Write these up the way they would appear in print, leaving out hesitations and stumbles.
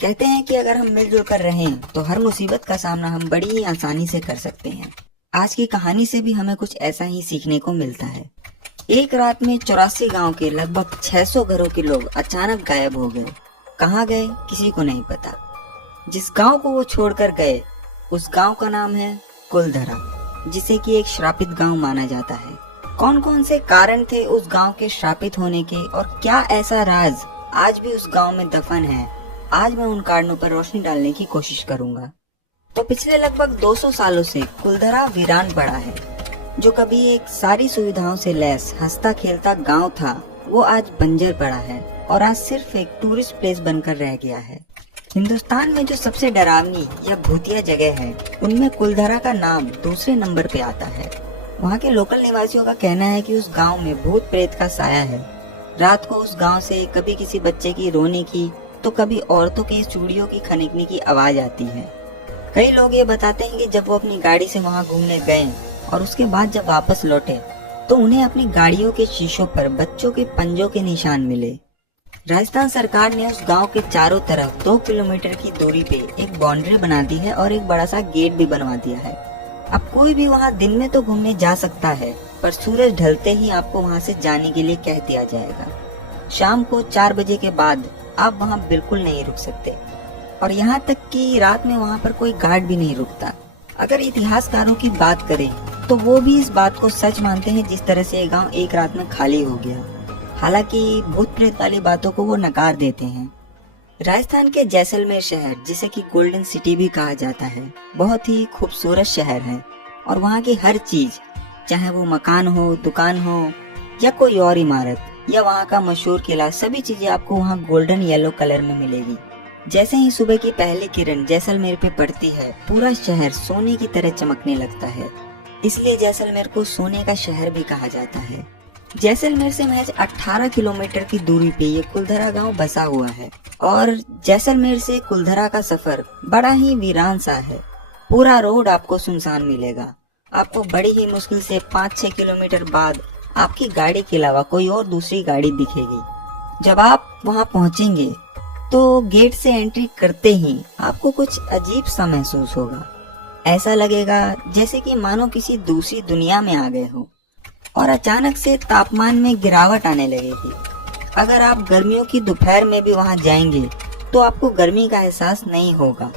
कहते हैं कि अगर हम मिलजुल कर रहें तो हर मुसीबत का सामना हम बड़ी ही आसानी से कर सकते हैं। आज की कहानी से भी हमें कुछ ऐसा ही सीखने को मिलता है। एक रात में 84 गांव के लगभग 600 घरों के लोग अचानक गायब हो गए। कहाँ गए किसी को नहीं पता। जिस गांव को वो छोड़कर गए उस गांव का नाम है कुलधरा, जिसे कि एक श्रापित गांव माना जाता है। कौन कौन से कारण थे उस गांव के श्रापित होने के और क्या ऐसा राज आज भी उस गांव में दफन है, आज मैं उन कारणों पर रोशनी डालने की कोशिश करूंगा। तो पिछले लगभग 200 सालों से कुलधरा वीरान पड़ा है। जो कभी एक सारी सुविधाओं से लैस हंसता खेलता गांव था, वो आज बंजर पड़ा है और आज सिर्फ एक टूरिस्ट प्लेस बनकर रह गया है। हिंदुस्तान में जो सबसे डरावनी या भूतिया जगह है, उनमें कुलधरा का नाम दूसरे नंबर पे आता है। वहाँ के लोकल निवासियों का कहना है कि उस गांव में भूत प्रेत का साया है। रात को उस गांव से कभी किसी बच्चे की रोने की तो कभी औरतों के चूड़ियों की खनकने की आवाज आती है। कई लोग ये बताते हैं कि जब वो अपनी गाड़ी से वहाँ घूमने गए और उसके बाद जब वापस लौटे तो उन्हें अपनी गाड़ियों के शीशों पर बच्चों के पंजों के निशान मिले। राजस्थान सरकार ने उस गांव के चारों तरफ 2 किलोमीटर की दूरी पे एक बाउंड्री बना दी है और एक बड़ा सा गेट भी बनवा दिया है। अब कोई भी वहाँ दिन में तो घूमने जा सकता है, पर सूरज ढलते ही आपको वहाँ से जाने के लिए कह दिया जाएगा। शाम को 4 बजे के बाद आप वहाँ बिल्कुल नहीं रुक सकते और यहाँ तक कि रात में वहाँ पर कोई गार्ड भी नहीं रुकता। अगर इतिहासकारों की बात करें तो वो भी इस बात को सच मानते हैं जिस तरह से ये गांव एक रात में खाली हो गया। हालांकि भूत प्रेत वाली बातों को वो नकार देते हैं। राजस्थान के जैसलमेर शहर, जिसे कि गोल्डन सिटी भी कहा जाता है, बहुत ही खूबसूरत शहर है और वहाँ की हर चीज, चाहे वो मकान हो, दुकान हो या कोई और इमारत या वहाँ का मशहूर किला, सभी चीजें आपको वहाँ गोल्डन येलो कलर में मिलेगी। जैसे ही सुबह की पहली किरण जैसलमेर पे पड़ती है, पूरा शहर सोने की तरह चमकने लगता है। इसलिए जैसलमेर को सोने का शहर भी कहा जाता है। जैसलमेर से महज 18 किलोमीटर की दूरी पे ये कुलधरा गांव बसा हुआ है और जैसलमेर से कुलधरा का सफर बड़ा ही वीरान सा है। पूरा रोड आपको सुनसान मिलेगा। आपको बड़ी ही मुश्किल से 5-6 किलोमीटर बाद आपकी गाड़ी के अलावा कोई और दूसरी गाड़ी दिखेगी। जब आप वहां पहुंचेंगे तो गेट से एंट्री करते ही आपको कुछ अजीब सा महसूस होगा। ऐसा लगेगा जैसे कि मानो किसी दूसरी दुनिया में आ गए हो और अचानक से तापमान में गिरावट आने लगेगी। अगर आप गर्मियों की दोपहर में भी वहां जाएंगे तो आपको गर्मी का एहसास नहीं होगा।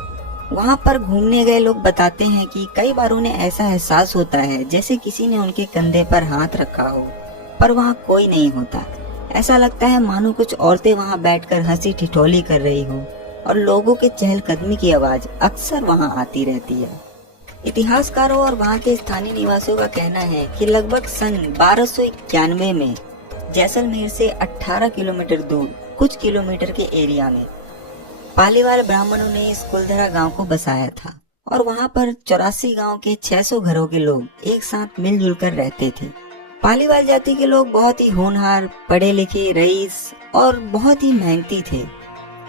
वहां पर घूमने गए लोग बताते हैं कि कई बार उन्हें ऐसा एहसास होता है जैसे किसी ने उनके कंधे पर हाथ रखा हो, पर वहां कोई नहीं होता। ऐसा लगता है मानो कुछ औरतें वहां बैठकर हंसी ठिठोली कर रही हो और लोगों के चहलकदमी की आवाज अक्सर वहां आती रहती है। इतिहासकारों और वहां के स्थानीय निवासियों का कहना है कि लगभग सन 1291 में जैसलमेर से 18 किलोमीटर दूर कुछ किलोमीटर के एरिया में पालीवाल ब्राह्मणों ने इस कुलधरा गांव को बसाया था और वहां पर 84 गांव के 600 घरों के लोग एक साथ मिलजुल कर रहते थे। पालीवाल जाति के लोग बहुत ही होनहार, पढ़े लिखे, रईस और बहुत ही मेहनती थे।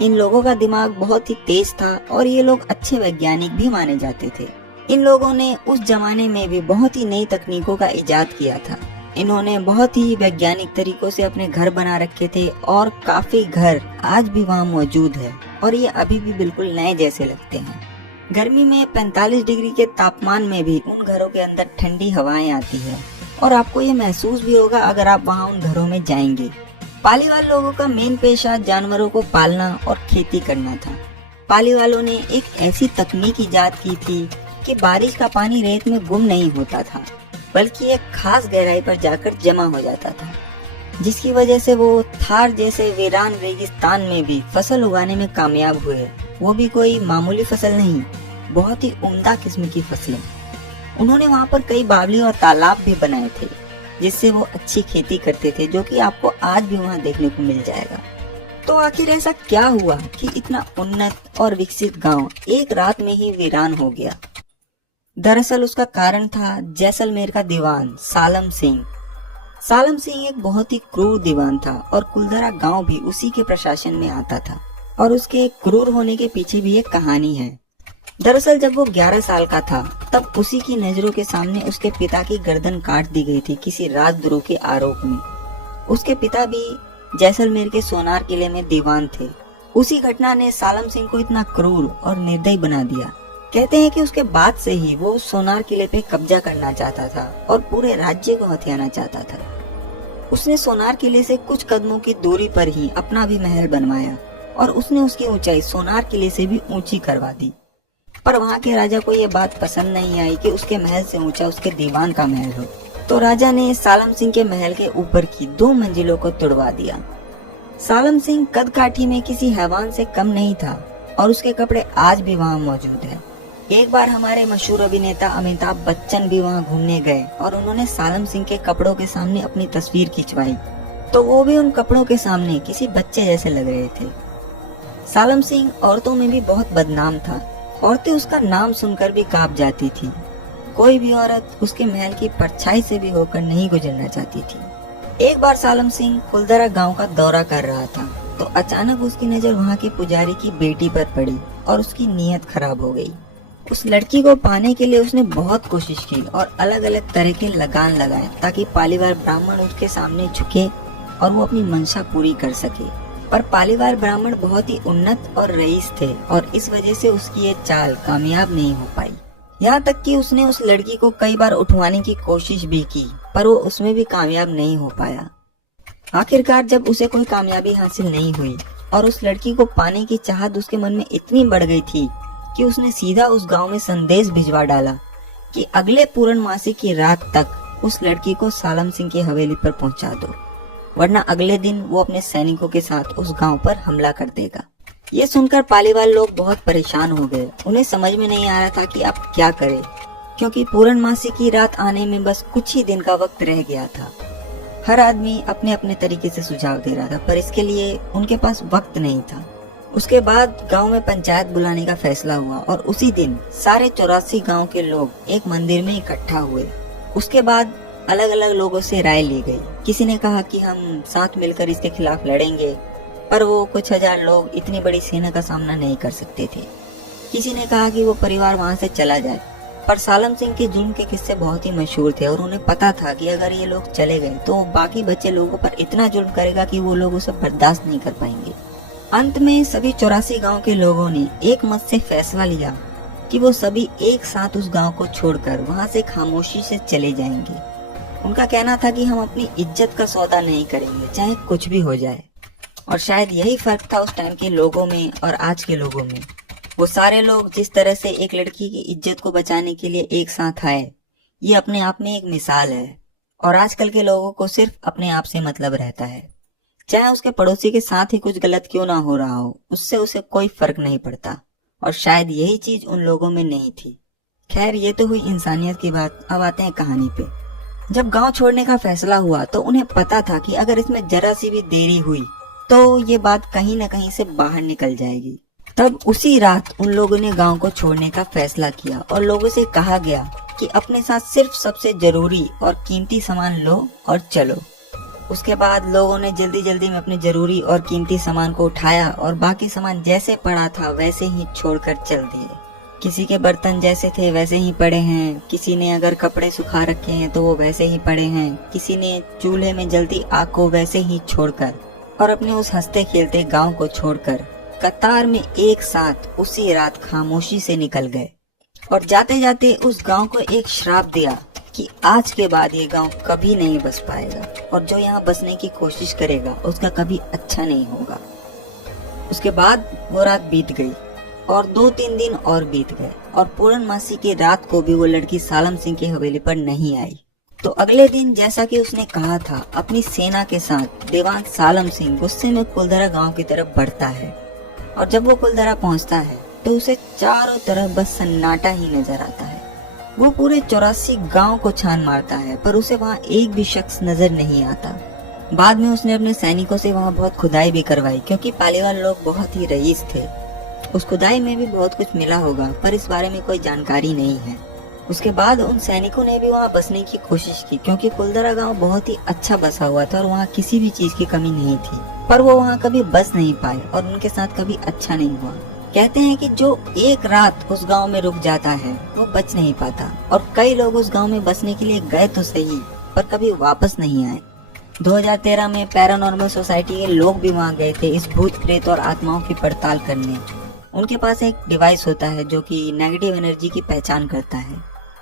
इन लोगों का दिमाग बहुत ही तेज था और ये लोग अच्छे वैज्ञानिक भी माने जाते थे। इन लोगों ने उस जमाने में भी बहुत ही नई तकनीकों का इजाद किया था। इन्होंने बहुत ही वैज्ञानिक तरीकों से अपने घर बना रखे थे और काफी घर आज भी वहाँ मौजूद है और ये अभी भी बिल्कुल नए जैसे लगते हैं। गर्मी में 45 डिग्री के तापमान में भी उन घरों के अंदर ठंडी हवाएं आती है और आपको ये महसूस भी होगा अगर आप वहाँ उन घरों में जाएंगे। पालीवाल लोगों का मेन पेशा जानवरों को पालना और खेती करना था। पालीवालों ने एक ऐसी तकनीक इजाद की थी कि बारिश का पानी रेत में गुम नहीं होता था, बल्कि एक खास गहराई पर जाकर जमा हो जाता था, जिसकी वजह से वो थार जैसे वीरान रेगिस्तान में भी फसल उगाने में कामयाब हुए। वो भी कोई मामूली फसल नहीं, बहुत ही उम्दा किस्म की फसलें। उन्होंने वहाँ पर कई बावली और तालाब भी बनाए थे, जिससे वो अच्छी खेती करते थे, जो कि आपको आज भी वहाँ देखने को मिल जाएगा। तो आखिर ऐसा क्या हुआ कि इतना उन्नत और विकसित गांव एक रात में ही वीरान हो गया? दरअसल उसका कारण था जैसलमेर का दीवान सालम सिंह। सालम सिंह एक बहुत ही क्रूर दीवान था और कुलधरा गांव भी उसी के प्रशासन में आता था और उसके क्रूर होने के पीछे भी एक कहानी है। दरअसल जब वो 11 साल का था तब उसी की नजरों के सामने उसके पिता की गर्दन काट दी गई थी किसी राजद्रोह के आरोप में। उसके पिता भी जैसलमेर के सोनार किले में दीवान थे उसी घटना ने सालम सिंह को इतना क्रूर और निर्दयी बना दिया। कहते हैं कि उसके बाद से ही वो सोनार किले पे कब्जा करना चाहता था और पूरे राज्य को हथियाना चाहता था। उसने सोनार किले से कुछ कदमों की दूरी पर ही अपना भी महल बनवाया और उसने उसकी ऊंचाई सोनार किले से भी ऊंची करवा दी। पर वहाँ के राजा को ये बात पसंद नहीं आई कि उसके महल से ऊंचा उसके दीवान का महल हो, तो राजा ने सालम सिंह के महल के ऊपर की 2 मंजिलों को तुड़वा दिया। सालम सिंह कद काठी में किसी हैवान से कम नहीं था और उसके कपड़े आज भी वहाँ मौजूद है। एक बार हमारे मशहूर अभिनेता अमिताभ बच्चन भी वहाँ घूमने गए और उन्होंने सालम सिंह के कपड़ों के सामने अपनी तस्वीर खिंचवाई, तो वो भी उन कपड़ों के सामने किसी बच्चे जैसे लग रहे थे। सालम सिंह औरतों में भी बहुत बदनाम था। औरतें उसका नाम सुनकर भी कांप जाती थी। कोई भी औरत उसके महल की परछाई से भी होकर नहीं गुजरना चाहती थी। एक बार सालम सिंह कुलदरा गांव का दौरा कर रहा था, तो अचानक उसकी नजर वहाँ के पुजारी की बेटी पर पड़ी और उसकी नीयत खराब हो गई। उस लड़की को पाने के लिए उसने बहुत कोशिश की और अलग अलग तरह के लगान लगाए ताकि पालीवाल ब्राह्मण उसके सामने झुके और वो अपनी मंशा पूरी कर सके। पर पालीवाल ब्राह्मण बहुत ही उन्नत और रईस थे और इस वजह से उसकी ये चाल कामयाब नहीं हो पाई। यहाँ तक कि उसने उस लड़की को कई बार उठवाने की कोशिश भी की, पर वो उसमें भी कामयाब नहीं हो पाया। आखिरकार जब उसे कोई कामयाबी हासिल नहीं हुई और उस लड़की को पाने की चाहत उसके मन में इतनी बढ़ गई थी कि उसने सीधा उस गांव में संदेश भिजवा डाला कि अगले पूर्णमासी की रात तक उस लड़की को सालम सिंह की हवेली पर पहुंचा दो, वरना अगले दिन वो अपने सैनिकों के साथ उस गांव पर हमला कर देगा। ये सुनकर पालीवाल लोग बहुत परेशान हो गए। उन्हें समझ में नहीं आ रहा था कि अब क्या करें, क्योंकि पूर्णमासी की रात आने में बस कुछ ही दिन का वक्त रह गया था। हर आदमी अपने अपने तरीके से सुझाव दे रहा था, पर इसके लिए उनके पास वक्त नहीं था। उसके बाद गांव में पंचायत बुलाने का फैसला हुआ और उसी दिन सारे 84 गांव के लोग एक मंदिर में इकट्ठा हुए। उसके बाद अलग अलग लोगों से राय ली गई। किसी ने कहा कि हम साथ मिलकर इसके खिलाफ लड़ेंगे, पर वो कुछ हजार लोग इतनी बड़ी सेना का सामना नहीं कर सकते थे। किसी ने कहा कि वो परिवार वहाँ से चला जाए, पर सालम सिंह के जुल्म के किस्से बहुत ही मशहूर थे और उन्हें पता था कि अगर ये लोग चले गए तो बाकी बचे लोगों पर इतना जुल्म करेगा कि वो लोग उसे बर्दाश्त नहीं कर पाएंगे। अंत में सभी 84 गांव के लोगों ने एक मत से फैसला लिया कि वो सभी एक साथ उस गांव को छोड़कर वहां से खामोशी से चले जाएंगे। उनका कहना था कि हम अपनी इज्जत का सौदा नहीं करेंगे, चाहे कुछ भी हो जाए। और शायद यही फर्क था उस टाइम के लोगों में और आज के लोगों में। वो सारे लोग जिस तरह से एक लड़की की इज्जत को बचाने के लिए एक साथ आए, ये अपने आप में एक मिसाल है। और आजकल के लोगों को सिर्फ अपने आप से मतलब रहता है, चाहे उसके पड़ोसी के साथ ही कुछ गलत क्यों ना हो रहा हो, उससे उसे कोई फर्क नहीं पड़ता। और शायद यही चीज उन लोगों में नहीं थी। खैर, ये तो हुई इंसानियत की बात। अब आते हैं कहानी पे। जब गांव छोड़ने का फैसला हुआ तो उन्हें पता था कि अगर इसमें जरा सी भी देरी हुई तो ये बात कहीं न कहीं से बाहर निकल जाएगी। तब उसी रात उन लोगों ने गांव को छोड़ने का फैसला किया और लोगों से कहा गया कि अपने साथ सिर्फ सबसे जरूरी और कीमती सामान लो और चलो। उसके बाद लोगों ने जल्दी जल्दी में अपने जरूरी और कीमती सामान को उठाया और बाकी सामान जैसे पड़ा था वैसे ही छोड़कर चल दिए। किसी के बर्तन जैसे थे वैसे ही पड़े हैं, किसी ने अगर कपड़े सुखा रखे हैं तो वो वैसे ही पड़े हैं, किसी ने चूल्हे में जलती आग को वैसे ही छोड़कर और अपने उस हंसते खेलते गांव को छोड़कर कतार में एक साथ उसी रात खामोशी से निकल गए। और जाते जाते उस गांव को एक श्राप दिया कि आज के बाद ये गांव कभी नहीं बस पाएगा और जो यहाँ बसने की कोशिश करेगा उसका कभी अच्छा नहीं होगा। उसके बाद वो रात बीत गई और 2-3 दिन और बीत गए और पूर्णमासी की रात को भी वो लड़की सालम सिंह की हवेली पर नहीं आई। तो अगले दिन जैसा कि उसने कहा था, अपनी सेना के साथ दीवान सालम सिंह गुस्से में कुलदरा गांव की तरफ बढ़ता है। और जब वो कुलदरा पहुंचता है तो उसे चारों तरफ बस सन्नाटा ही नजर आता है। वो पूरे 84 गांव को छान मारता है, पर उसे वहाँ एक भी शख्स नजर नहीं आता। बाद में उसने अपने सैनिकों से वहाँ बहुत खुदाई भी करवाई, क्योंकि पालीवाल लोग बहुत ही रईस थे। उस खुदाई में भी बहुत कुछ मिला होगा, पर इस बारे में कोई जानकारी नहीं है। उसके बाद उन सैनिकों ने भी वहाँ बसने की कोशिश की, क्योंकि कुलदरा गांव बहुत ही अच्छा बसा हुआ था और वहाँ किसी भी चीज की कमी नहीं थी, पर वो वहाँ कभी बस नहीं पाए और उनके साथ कभी अच्छा नहीं हुआ। कहते हैं कि जो एक रात उस गांव में रुक जाता है वो बच नहीं पाता, और कई लोग उस गांव में बसने के लिए गए तो सही पर कभी वापस नहीं आए। 2013 में पैरानॉर्मल सोसाइटी के लोग भी वहाँ गए थे इस भूत प्रेत और आत्माओं की पड़ताल करने। उनके पास एक डिवाइस होता है जो कि नेगेटिव एनर्जी की पहचान करता है।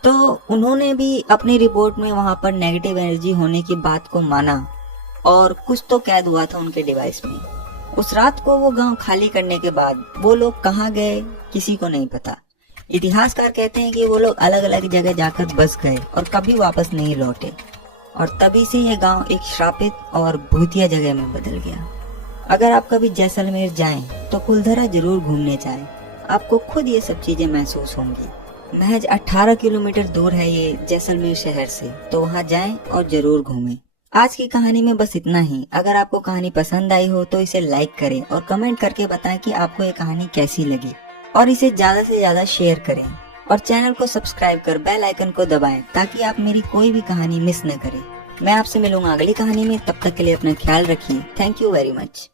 तो उन्होंने भी अपनी रिपोर्ट में वहाँ पर नेगेटिव एनर्जी होने की बात को माना और कुछ तो कैद हुआ था उनके डिवाइस में। उस रात को वो गांव खाली करने के बाद वो लोग कहाँ गए किसी को नहीं पता। इतिहासकार कहते हैं कि वो लोग अलग अलग जगह जाकर बस गए और कभी वापस नहीं लौटे और तभी से ये गांव एक श्रापित और भूतिया जगह में बदल गया। अगर आप कभी जैसलमेर जाएं तो कुलधरा जरूर घूमने जाएं। आपको खुद ये सब चीजें महसूस होंगी। महज 18 किलोमीटर दूर है ये जैसलमेर शहर से, तो वहाँ जाएं और जरूर घूमें। आज की कहानी में बस इतना ही। अगर आपको कहानी पसंद आई हो तो इसे लाइक करें और कमेंट करके बताएं कि आपको ये कहानी कैसी लगी और इसे ज्यादा से ज्यादा शेयर करें और चैनल को सब्सक्राइब कर बेल आइकन को दबाएं ताकि आप मेरी कोई भी कहानी मिस न करें। मैं आपसे मिलूंगा अगली कहानी में, तब तक के लिए अपना ख्याल रखिए। Thank you very much.